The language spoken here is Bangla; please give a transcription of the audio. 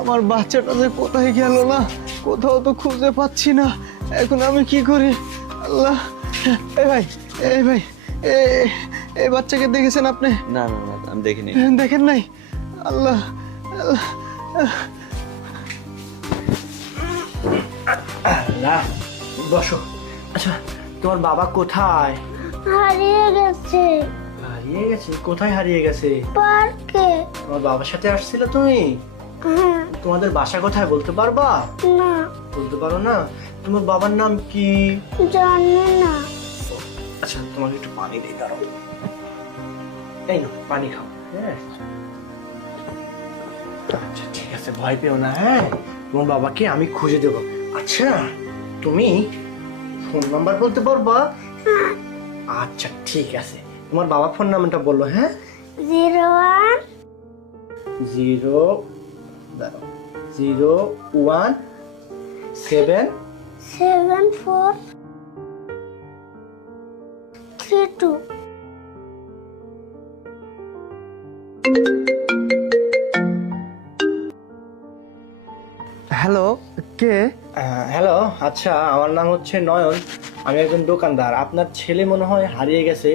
আমার বাচ্চাটা যে কোথায় গেল না, কোথাও তো খুঁজে পাচ্ছি না। এখন আমি কি করি? আল্লাহ। এই ভাই, এই ভাই, এই বাচ্চাকে দেখেছেন আপনি? না না না, আমি দেখিনি। দেখেন নাই? আল্লাহ, আল্লাহ। না, বসো। আচ্ছা, তোমার বাবা কোথায়? হারিয়ে গেছে হারিয়ে গেছে? কোথায় হারিয়ে গেছে? পার্কে। তোমার বাবার সাথে আসছিল তুমি? হ্যাঁ। তোমাদের বাসা কোথায় বলতে পারবা? না, বলতে পারো না? তোমার বাবার নাম কি? জানি না। আচ্ছা, তোমাকে একটু পানি দিই, দাঁড়াও। এই নাও, পানি খাও। হ্যাঁ, আচ্ছা ঠিক আছে, ভয় পেও না। হ্যাঁ, তোমার বাবাকে আমি খুঁজে দেবো। আচ্ছা, তুমি ফোন নাম্বার বলতে পারবা? আচ্ছা ঠিক আছে, তোমার বাবা ফোন নাম্বারটা বললো। হ্যাঁ, 01 017 7432। হ্যালো, কে? হ্যালো, আচ্ছা আমার নাম হচ্ছে নয়ন, আমি একজন দোকানদার। আপনার ছেলে মনে হয় হারিয়ে গেছে।